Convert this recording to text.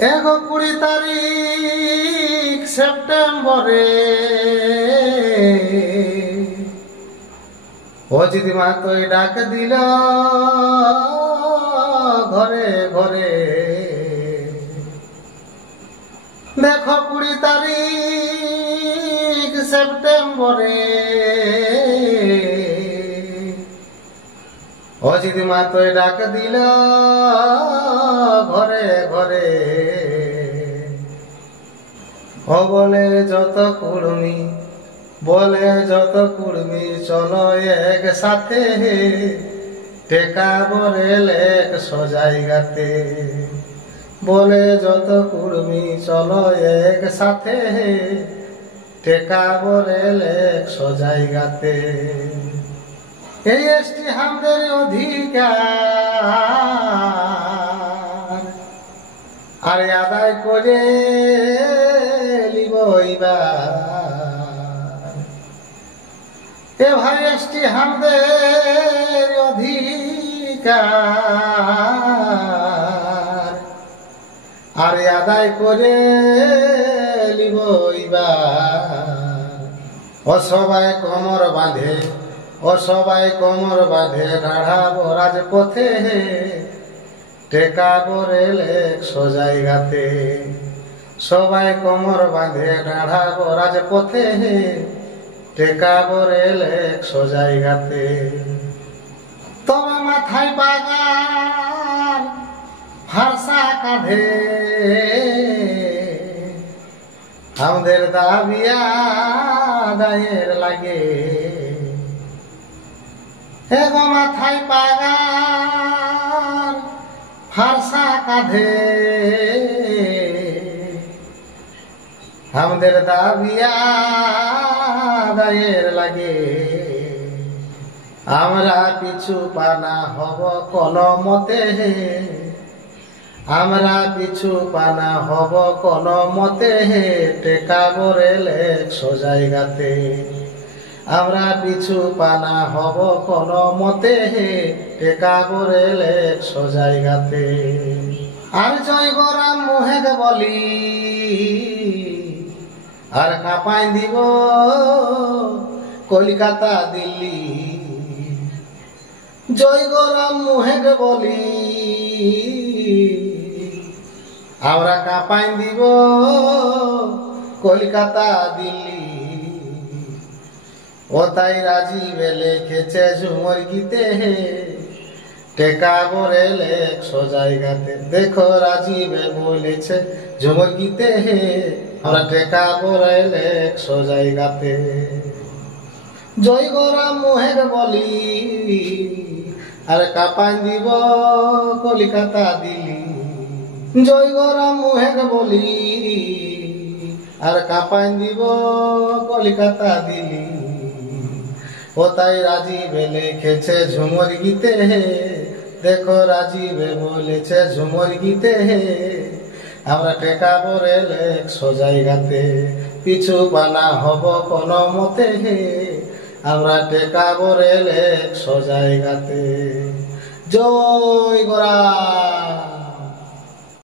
20 তারিখ সেপ্টেম্বরে অজিত মাতই ডাক দিল ঘরে ঘরে। দেখো 20 তারিখ সেপ্টেম্বরে অজিত মাতই ডাক দিল ঘরে ঘরে। ও বলে যত কুড়মি, বলে যত কুড়মি, চলো একসাথে টেকা বরেল এক জায়গাতে। বলে যত কুড়মি, চলো একসাথে টেকা বরেল এক জায়গাতে। এই এসটি আমাদের অধিকার, আরে আদায় করে লিব এইবার। এ ভাই এসটি আমাদের অধিকার, আরে আদায় করে লিব এইবার। ও সবাই কোমর বাঁধে, ও সবাই কোমর বাঁধে, দাঁড়াবো রাজপথে টেকা বরেল এক জায়গাতে। সবাই কোমর বাঁধে, দাঁড়াবো রাজপথে টেকা বরেল এক জায়গাতে। তবে মাথায় বাগান, ফারসা কাঁধে, আমাদের দাবি আদায়ের লাগে। এগো মাথায় পাগার, ফারসা কাঁধে, আমাদের দাবি আদায়ের লাগে। আমরা পিছু পানা হব কোন মতে, আমরা পিছু পানা হব কোন মতে টেকা বরেল এক জায়গাতে। আমরা পিছু পানা হব কোন মতে টেকা বরেল এক জায়গাতে। আর জয় গরাম মুহেগ বলি, আর কাঁপাই দিব কলিকাতা দিল্লি। জয় গরাম মুহেগ বলি, আমরা কাঁপাই দিব কলিকাতা দিল্লি। ও তাই রাজীবে লিখেছে ঝুমর গীতে টেকা বরেল এক জায়গাতে। দেখো রাজীবে বলেছে ঝুমর গীতে আমরা টেকা বরেল এক জায়গাতে। জয় গরাম মুহেগ বলি, আর কাঁপাই দিব কলিকাতা দিল্লি। জয় গরাম মুহেগ বলি, আর কাঁপাই দিব কলিকাতা দিল্লি। ও তাই রাজীবে লিখেছে ঝুমর গীতে, দেখো রাজীবে বলেছে ঝুমর গীতে আমরা টেকা বরেল এক জায়গাতে। পিছু পানা হব কোন মতে, আমরা টেকা বরেল এক জায়গাতে। জয় গরাম।